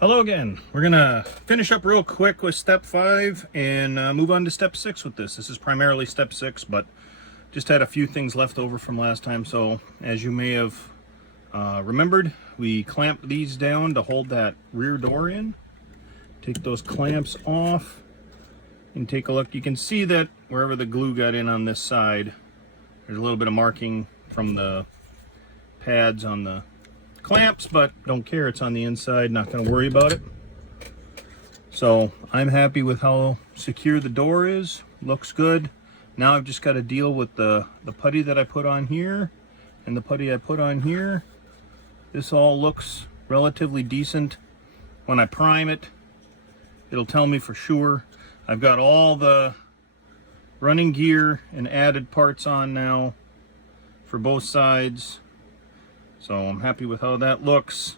Hello again. We're gonna finish up real quick with step 5 and move on to step 6 with this. This is primarily step 6, but just had a few things left over from last time. So as you may have remembered, we clamped these down to hold that rear door in. Take those clamps off and take a look. You can see that wherever the glue got in on this side, there's a little bit of marking from the pads on the clamps, but don't care, it's on the inside, not going to worry about it. So I'm happy with how secure the door is, looks good. Now I've just got to deal with the putty that I put on here and the putty I put on here. This all looks relatively decent. When I prime it, it'll tell me for sure. I've got all the running gear and added parts on now for both sides. So I'm happy with how that looks.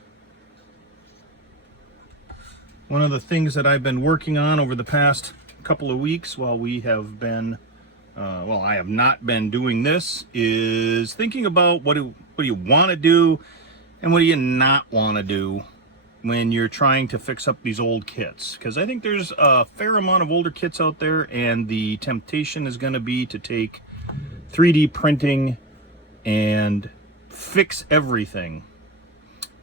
One of the things that I've been working on over the past couple of weeks while we have been, I have not been doing this, is thinking about what do you want to do and what do you not want to do when you're trying to fix up these old kits. Because I think there's a fair amount of older kits out there, and the temptation is going to be to take 3D printing and fix everything.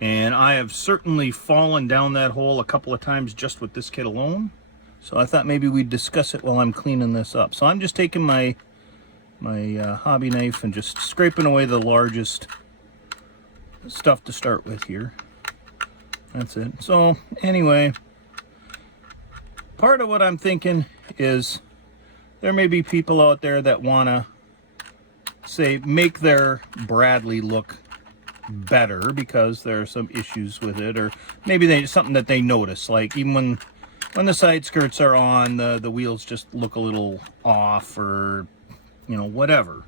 And I have certainly fallen down that hole a couple of times just with this kit alone. So I thought maybe we'd discuss it while I'm cleaning this up. So I'm just taking my hobby knife and just scraping away the largest stuff to start with here. That's it. So anyway, part of what I'm thinking is there may be people out there that want to say make their Bradley look better because there are some issues with it, or maybe something that they notice, like even when the side skirts are on, the wheels just look a little off, or whatever,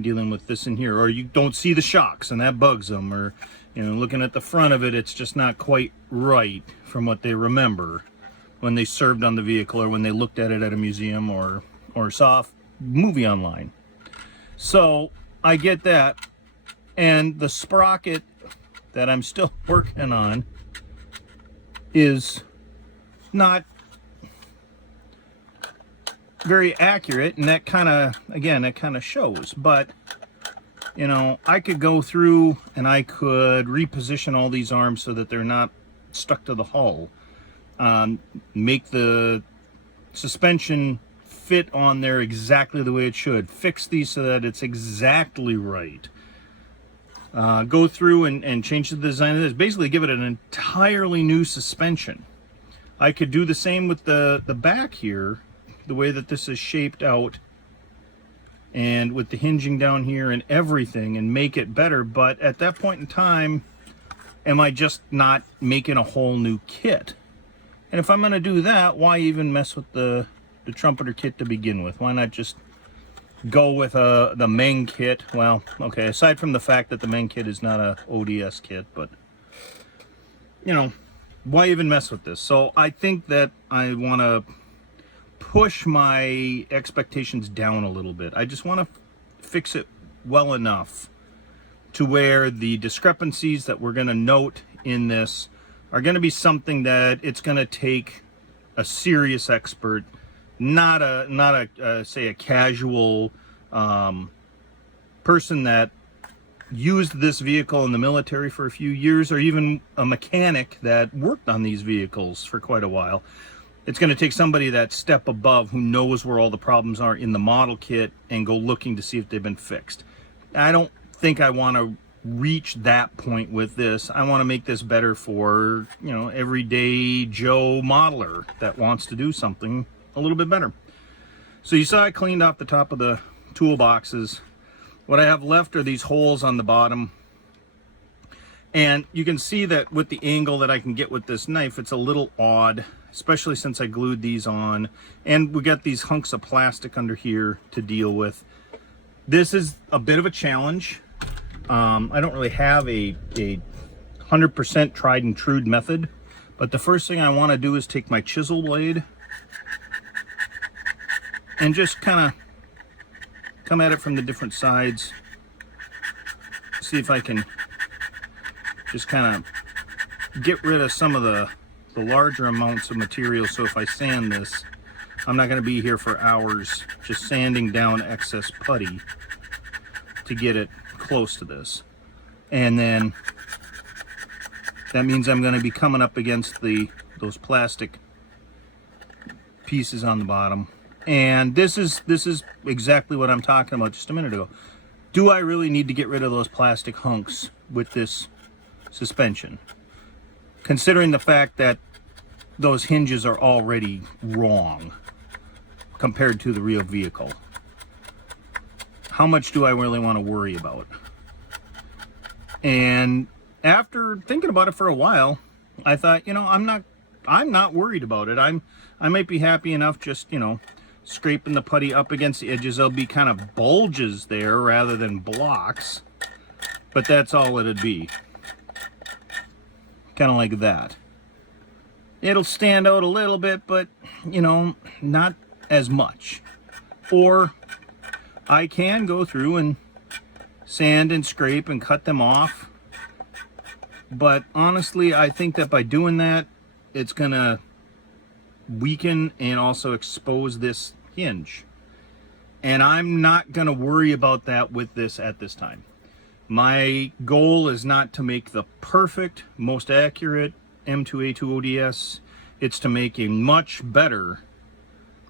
dealing with this in here, or you don't see the shocks and that bugs them, or looking at the front of it, it's just not quite right from what they remember when they served on the vehicle, or when they looked at it at a museum, or saw a movie online. So I get that, and the sprocket that I'm still working on is not very accurate, and that kind of shows. But I could go through and I could reposition all these arms so that they're not stuck to the hull, make the suspension fit on there exactly the way it should, fix these so that it's exactly right, go through and change the design of this, basically give it an entirely new suspension. I could do the same with the back here, the way that this is shaped out, and with the hinging down here and everything, and make it better. But at that point in time, am I just not making a whole new kit? And if I'm going to do that, why even mess with the trumpeter kit to begin with? Why not just go with the Meng kit? Well, okay, aside from the fact that the Meng kit is not a ODS kit, but why even mess with this? So I think that I want to push my expectations down a little bit. I just want to fix it well enough to where the discrepancies that we're going to note in this are going to be something that it's going to take a serious expert, not a say a casual person that used this vehicle in the military for a few years, or even a mechanic that worked on these vehicles for quite a while. It's going to take somebody that step above, who knows where all the problems are in the model kit, and go looking to see if they've been fixed. I don't think I want to reach that point with this. I want to make this better for everyday Joe modeler that wants to do something a little bit better. So you saw I cleaned off the top of the toolboxes. What I have left are these holes on the bottom, and you can see that with the angle that I can get with this knife, it's a little odd, especially since I glued these on, and we got these hunks of plastic under here to deal with. This is a bit of a challenge. I don't really have a 100% tried and true method, but the first thing I want to do is take my chisel blade and just kind of come at it from the different sides, see if I can just kind of get rid of some of the the larger amounts of material, so if I sand this, I'm not going to be here for hours just sanding down excess putty to get it close to this. And then that means I'm going to be coming up against those plastic pieces on the bottom. And this is exactly what I'm talking about just a minute ago. Do I really need to get rid of those plastic hunks with this suspension? Considering the fact that those hinges are already wrong compared to the real vehicle. How much do I really want to worry about? And after thinking about it for a while, I thought, you know, I'm not worried about it. I might be happy enough just, you know, scraping the putty up against the edges. There'll be kind of bulges there rather than blocks, but that's all it'd be. Kind of like that. It'll stand out a little bit, but, you know, not as much. Or I can go through and sand and scrape and cut them off. But honestly, I think that by doing that, it's gonna weaken and also expose this hinge. And I'm not gonna worry about that with this at this time. My goal is not to make the perfect, most accurate M2A2 ODS. It's to make a much better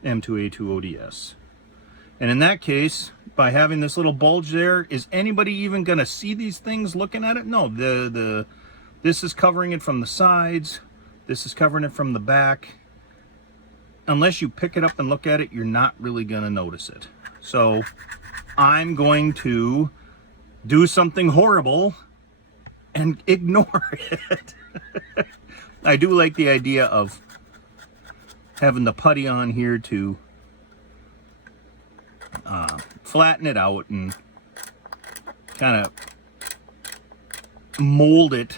M2A2 ODS. And in that case, by having this little bulge there, is anybody even going to see these things looking at it? No, this is covering it from the sides. This is covering it from the back. Unless you pick it up and look at it, you're not really going to notice it. So I'm going to do something horrible and ignore it. I do like the idea of having the putty on here to flatten it out and kind of mold it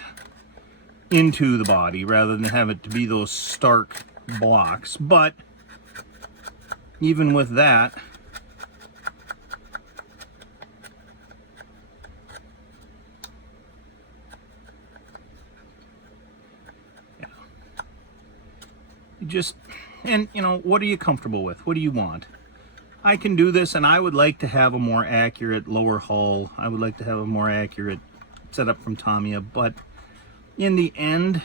into the body rather than have it to be those stark blocks. But even with that, and you know, what are you comfortable with? What do you want? I can do this, and I would like to have a more accurate lower hull. I would like to have a more accurate setup from Tamiya, but in the end,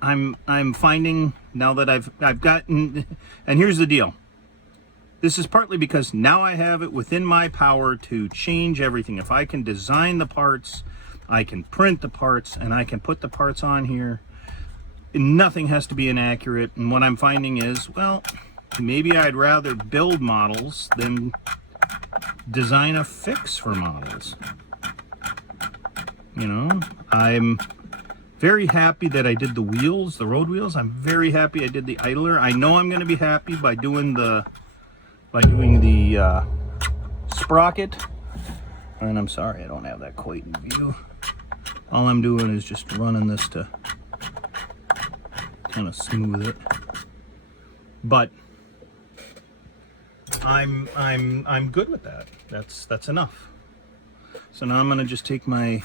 I'm finding now that I've gotten, and here's the deal. This is partly because now I have it within my power to change everything. If I can design the parts, I can print the parts, and I can put the parts on here. Nothing has to be inaccurate, and what I'm finding is, well, maybe I'd rather build models than design a fix for models. You know, I'm very happy that I did the wheels, the road wheels. I'm very happy I did the idler. I know I'm going to be happy by doing the sprocket. And I'm sorry, I don't have that quite in view. All I'm doing is just running this to kind of smooth it. But I'm good with that. That's enough. So now I'm going to just take my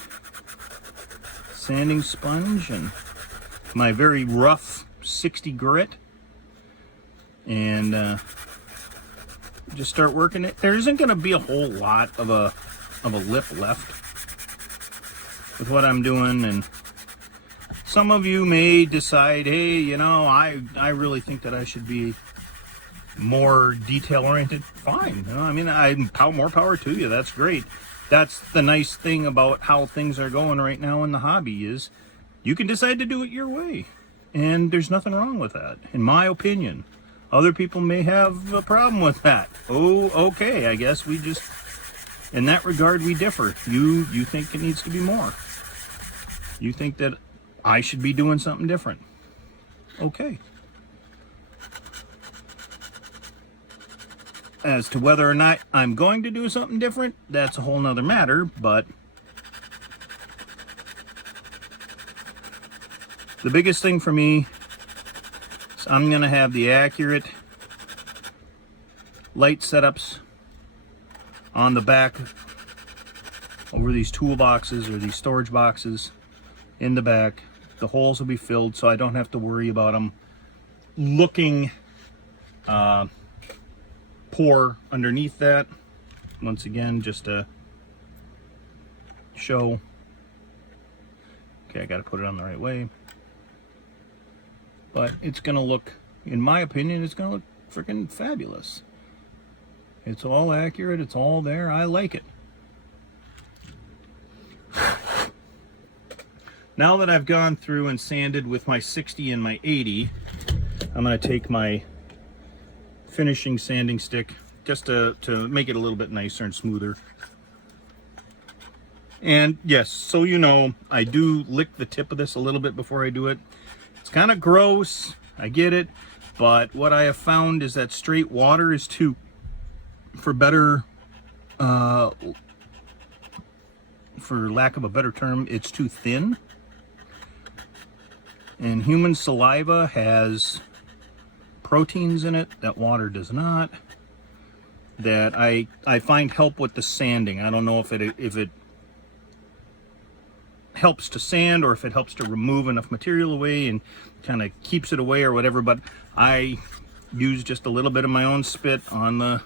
sanding sponge and my very rough 60 grit and just start working it. There isn't going to be a whole lot of a lip left with what I'm doing, and some of you may decide, hey, you know, I really think that I should be more detail oriented. Fine. You know, I mean, more power to you. That's great. That's the nice thing about how things are going right now in the hobby, is you can decide to do it your way, and there's nothing wrong with that, in my opinion. Other people may have a problem with that. Oh, okay. I guess we just, in that regard, we differ. You think it needs to be more. You think that I should be doing something different. Okay. As to whether or not I'm going to do something different, that's a whole nother matter, but the biggest thing for me is I'm going to have the accurate light setups on the back over these toolboxes or these storage boxes in the back. The holes will be filled, so I don't have to worry about them looking poor underneath that. Once again, just to show. Okay, I got to put it on the right way. But it's going to look, in my opinion, it's going to look freaking fabulous. It's all accurate. It's all there. I like it. Now that I've gone through and sanded with my 60 and my 80, I'm going to take my finishing sanding stick just to make it a little bit nicer and smoother. And yes, so you know, I do lick the tip of this a little bit before I do it. It's kind of gross, I get it, but what I have found is that straight water is too, for lack of a better term, it's too thin. And human saliva has proteins in it that water does not, that I find help with the sanding. I don't know if it helps to sand or if it helps to remove enough material away and kind of keeps it away or whatever, but I use just a little bit of my own spit on the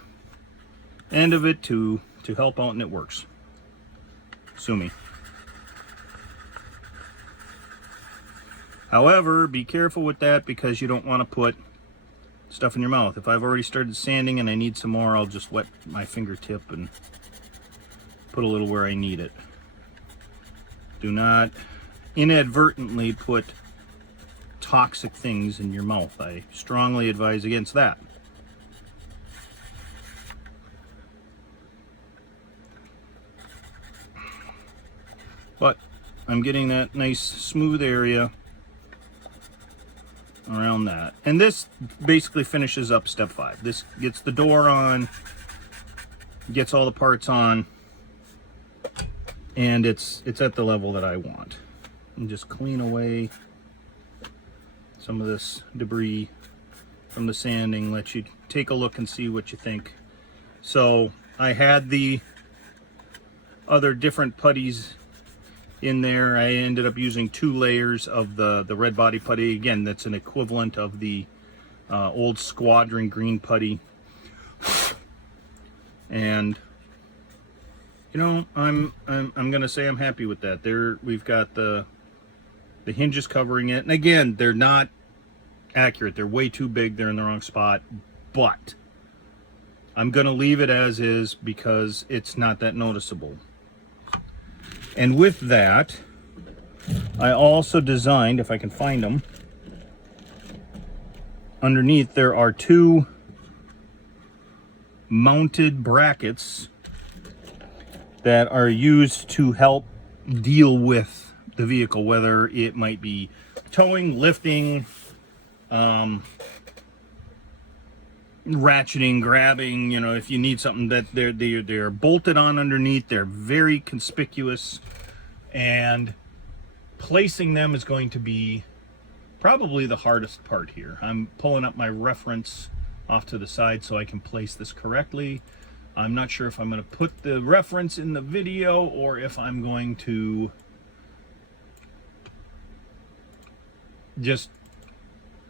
end of it to help out, and it works. Sue me. However, be careful with that because you don't want to put stuff in your mouth. If I've already started sanding and I need some more, I'll just wet my fingertip and put a little where I need it. Do not inadvertently put toxic things in your mouth. I strongly advise against that. But I'm getting that nice smooth area around that. And this basically finishes up step 5. This gets the door on, gets all the parts on, and it's at the level that I want. And just clean away some of this debris from the sanding, let you take a look and see what you think. So I had the other different putties in there. I ended up using 2 layers of the red body putty. Again, that's an equivalent of the old Squadron green putty. And you know, I'm gonna say I'm happy with that. We've got the hinges covering it, and again, they're not accurate. They're way too big. They're in the wrong spot, but I'm gonna leave it as is because it's not that noticeable. And with that, I also designed, if I can find them, underneath there are 2 mounted brackets that are used to help deal with the vehicle, whether it might be towing, lifting, ratcheting, grabbing, you know, if you need something that they're bolted on underneath. They're very conspicuous, and placing them is going to be probably the hardest part here. I'm pulling up my reference off to the side so I can place this correctly. I'm not sure if I'm going to put the reference in the video or if I'm going to just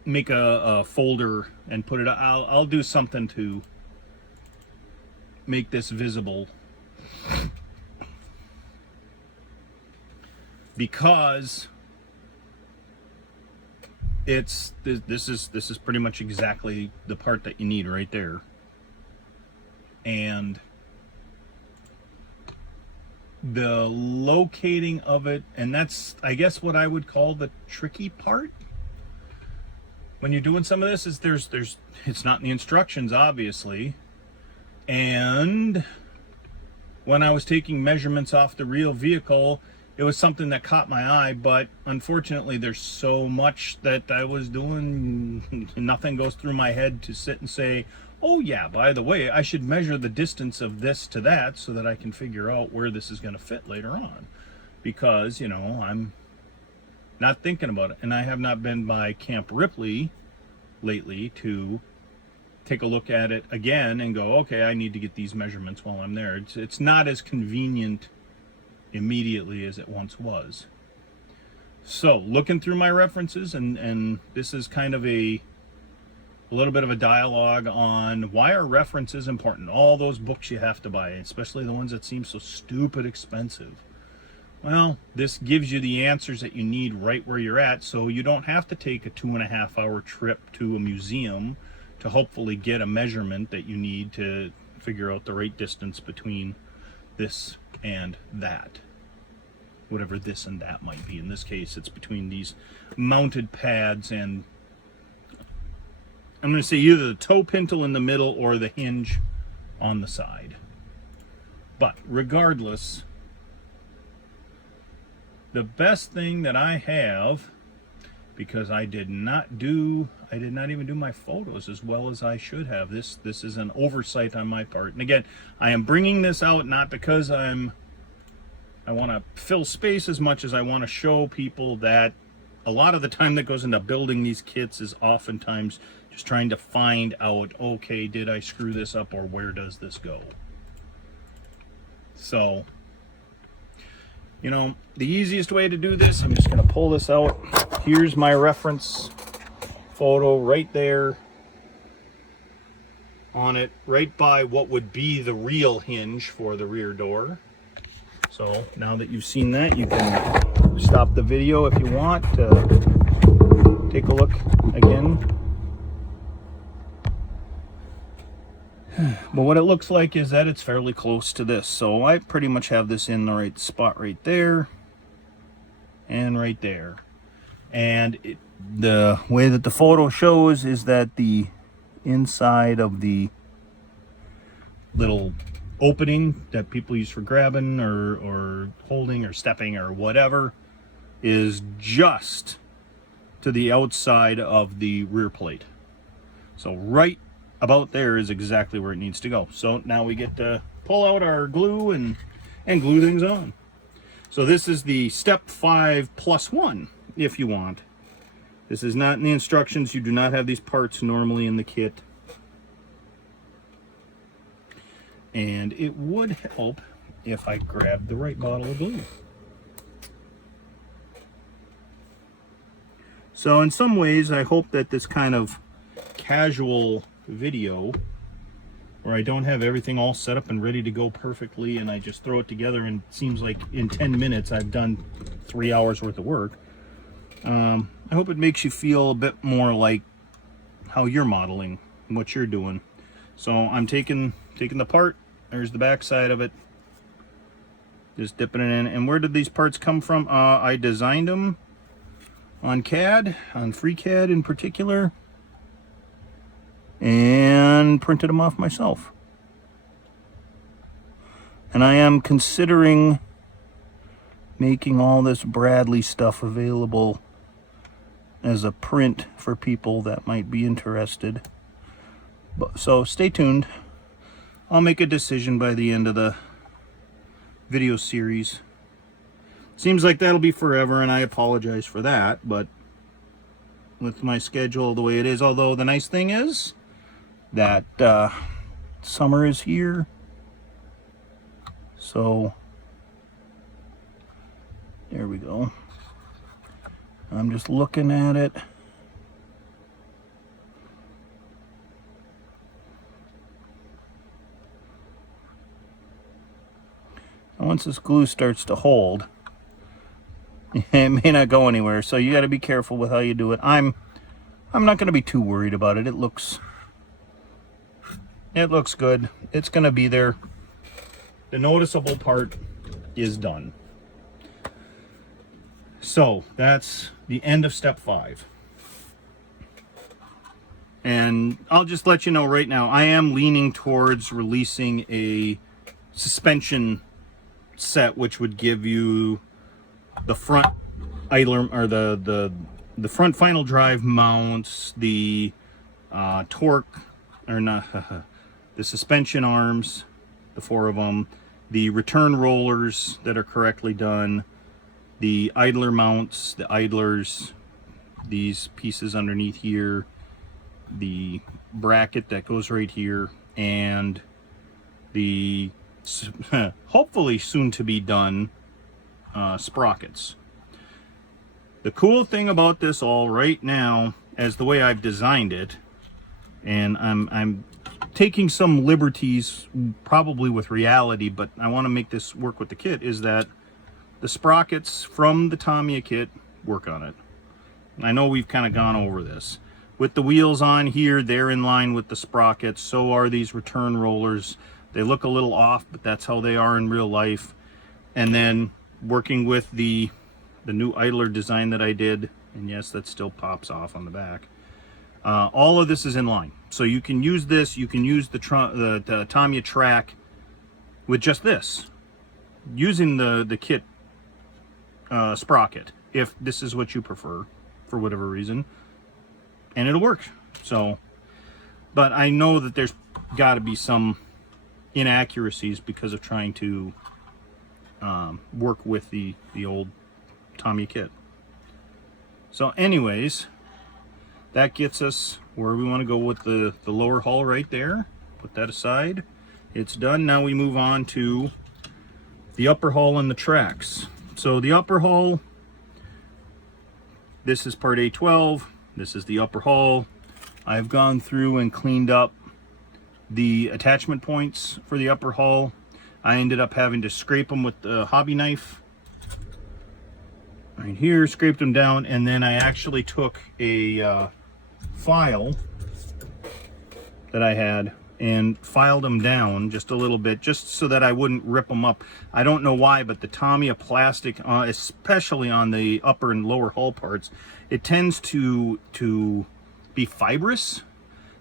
make a folder and put it. I'll do something to make this visible, because this is pretty much exactly the part that you need right there. And the locating of it, and that's, I guess, what I would call the tricky part when you're doing some of this, is it's not in the instructions, obviously. And when I was taking measurements off the real vehicle, it was something that caught my eye, but unfortunately there's so much that I was doing, nothing goes through my head to sit and say, oh yeah, by the way, I should measure the distance of this to that so that I can figure out where this is going to fit later on. Because, you know, I'm not thinking about it. And I have not been by Camp Ripley lately to take a look at it again and go, okay, I need to get these measurements while I'm there. It's not as convenient immediately as it once was. So looking through my references, and this is kind of a little bit of a dialogue on why are references important. All those books you have to buy, especially the ones that seem so stupid expensive. Well, this gives you the answers that you need right where you're at, so you don't have to take a 2.5-hour trip to a museum to hopefully get a measurement that you need to figure out the right distance between this and that. Whatever this and that might be. In this case, it's between these mounted pads and, I'm going to say, either the toe pintle in the middle or the hinge on the side. But regardless, the best thing that I have, because I did not even do my photos as well as I should have. This is an oversight on my part. And again, I am bringing this out not because I want to fill space as much as I want to show people that a lot of the time that goes into building these kits is oftentimes just trying to find out, okay, did I screw this up, or where does this go? So, you know, the easiest way to do this, I'm just going to pull this out. Here's my reference photo right there on it, right by what would be the real hinge for the rear door. So now that you've seen that, you can stop the video if you want to take a look again. But what it looks like is that it's fairly close to this. So I pretty much have this in the right spot right there and right there. And the way that the photo shows is that the inside of the little opening that people use for grabbing or holding or stepping or whatever is just to the outside of the rear plate. So right about there is exactly where it needs to go. So now we get to pull out our glue and glue things on. So this is the step 5+1 if you want. This is not in the instructions. You do not have these parts normally in the kit. And it would help if I grabbed the right bottle of glue. So in some ways, I hope that this kind of casual video, where I don't have everything all set up and ready to go perfectly, and I just throw it together and it seems like in 10 minutes I've done 3 hours worth of work. I hope it makes you feel a bit more like how you're modeling, what you're doing. So I'm taking the part. There's the back side of it. Just dipping it in. And where did these parts come from? I designed them on CAD, on FreeCAD in particular, and printed them off myself. And I am considering making all this Bradley stuff available as a print for people that might be interested. So stay tuned. I'll make a decision by the end of the video series. Seems like that'll be forever, and I apologize for that, but with my schedule the way it is, although the nice thing is that summer is here, so there we go. I'm just looking at it. And once this glue starts to hold, it may not go anywhere, so you got to be careful with how you do it. I'm not going to be too worried about it. It looks good. It's going to be there. The noticeable part is done. So that's the end of step 5. And I'll just let you know right now, I am leaning towards releasing a suspension set, which would give you the front idler, or the front final drive mounts, the torque, or not, the suspension arms, the 4 of them, the return rollers that are correctly done, the idler mounts, the idlers, these pieces underneath here, the bracket that goes right here, and the hopefully soon to be done sprockets. The cool thing about this all right now, as the way I've designed it, and I'm taking some liberties probably with reality, but I want to make this work with the kit, is that the sprockets from the Tamiya kit work on it. I know we've kind of gone over this. With the wheels on here, they're in line with the sprockets. So are these return rollers. They look a little off, but that's how they are in real life. And then working with the new idler design that I did, and yes, that still pops off on the back. All of this is in line. So you can use this, you can use the Tamiya track with just this, using the kit sprocket, if this is what you prefer, for whatever reason, and it'll work. So, but I know that there's got to be some inaccuracies because of trying to work with the old Tamiya kit. So anyways, that gets us where we want to go with the lower hull right there. Put that aside. It's done. Now we move on to the upper hull and the tracks. So the upper hull, this is part A12. This is the upper hull. I've gone through and cleaned up the attachment points for the upper hull. I ended up having to scrape them with the hobby knife. Right here, scraped them down, and then I actually took a file that I had and filed them down just a little bit, just so that I wouldn't rip them up. I don't know why, but the Tamiya plastic, especially on the upper and lower hull parts, it tends to be fibrous,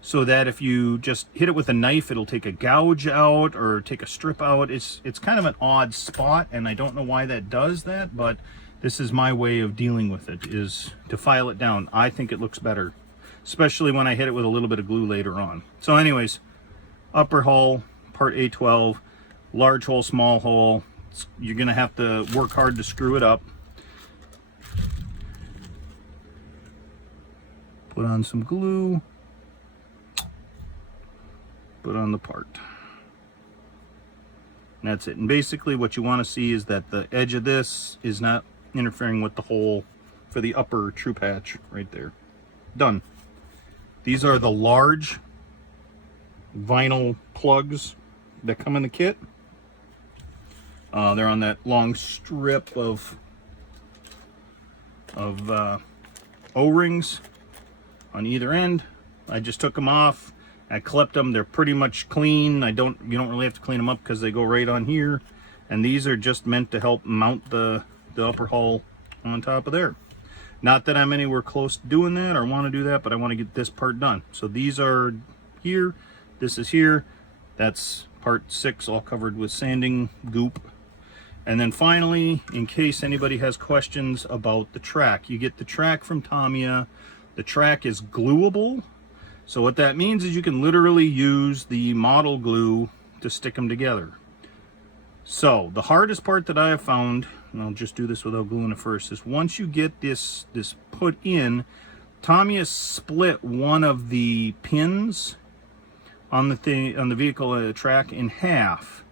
so that if you just hit it with a knife, it'll take a gouge out or take a strip out. It's kind of an odd spot, and I don't know why that does that, but this is my way of dealing with it, is to file it down. I think it looks better, especially when I hit it with a little bit of glue later on. So anyways, upper hull, part A12, large hole, small hole. You're gonna have to work hard to screw it up. Put on some glue. Put on the part. And that's it. And basically what you want to see is that the edge of this is not interfering with the hole for the upper true patch right there. Done. These are the large vinyl plugs that come in the kit. They're on that long strip of O-rings on either end. I just took them off. I clipped them. They're pretty much clean. You don't really have to clean them up because they go right on here. And these are just meant to help mount the upper hull on top of there. Not that I'm anywhere close to doing that or want to do that, but I want to get this part done. So these are here. This is here. That's part 6, all covered with sanding goop. And then finally, in case anybody has questions about the track, you get the track from Tamiya. The track is glueable. So what that means is you can literally use the model glue to stick them together. So the hardest part that I have found, and I'll just do this without gluing it first, is once you get this put in, Tamiya split one of the pins on the vehicle track in half,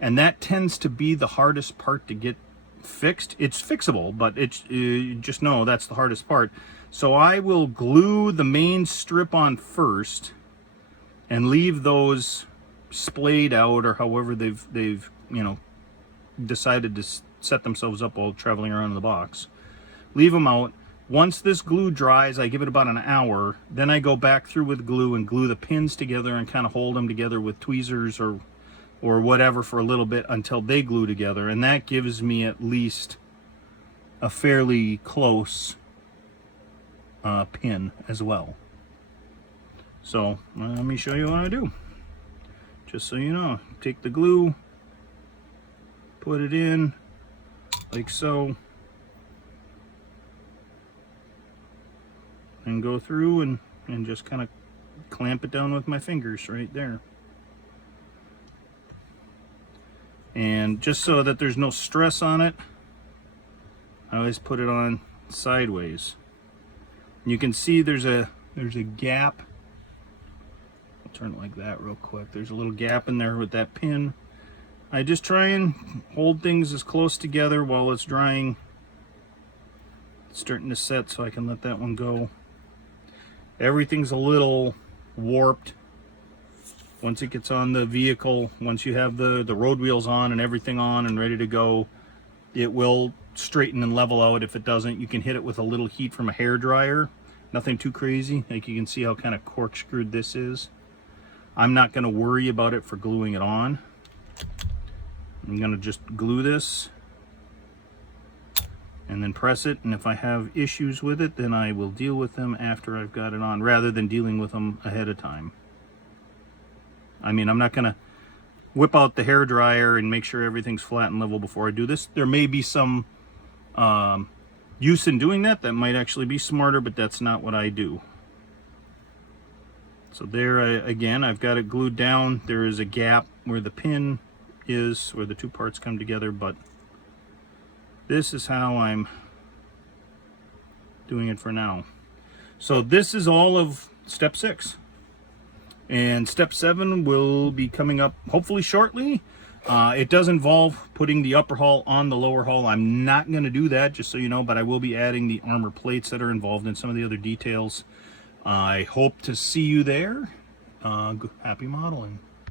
and that tends to be the hardest part to get fixed. It's fixable, but just know that's the hardest part. So I will glue the main strip on first and leave those splayed out, or however they've decided to set themselves up while traveling around in the box. Leave them out. Once this glue dries, I give it about an hour. Then I go back through with glue and glue the pins together and kind of hold them together with tweezers or whatever for a little bit until they glue together. And that gives me at least a fairly close pin as well. So let me show you what I do. Just so you know, take the glue, put it in like so, and go through and just kind of clamp it down with my fingers right there. And just so that there's no stress on it, I always put it on sideways. You can see there's a gap. I'll turn it like that real quick. There's a little gap in there with that pin. I just try and hold things as close together while it's drying It's starting to set, so I can let that one go. Everything's a little warped. Once it gets on the vehicle, once you have the road wheels on and everything on and ready to go, it will straighten and level out. If it doesn't, you can hit it with a little heat from a hair dryer. Nothing too crazy. Like, you can see how kind of corkscrewed this is. I'm not going to worry about it for gluing it on. I'm going to just glue this and then press it, and if I have issues with it, then I will deal with them after I've got it on, rather than dealing with them ahead of time. I mean, I'm not going to whip out the hair dryer and make sure everything's flat and level before I do this. There may be some use in doing that. That might actually be smarter, but that's not what I do. So there, again, I've got it glued down. There is a gap where the pin is, where the two parts come together, but this is how I'm doing it for now. So this is all of step 6. And step 7 will be coming up hopefully shortly. It does involve putting the upper hull on the lower hull. I'm not going to do that, just so you know, but I will be adding the armor plates that are involved in some of the other details. I hope to see you there. Happy modeling.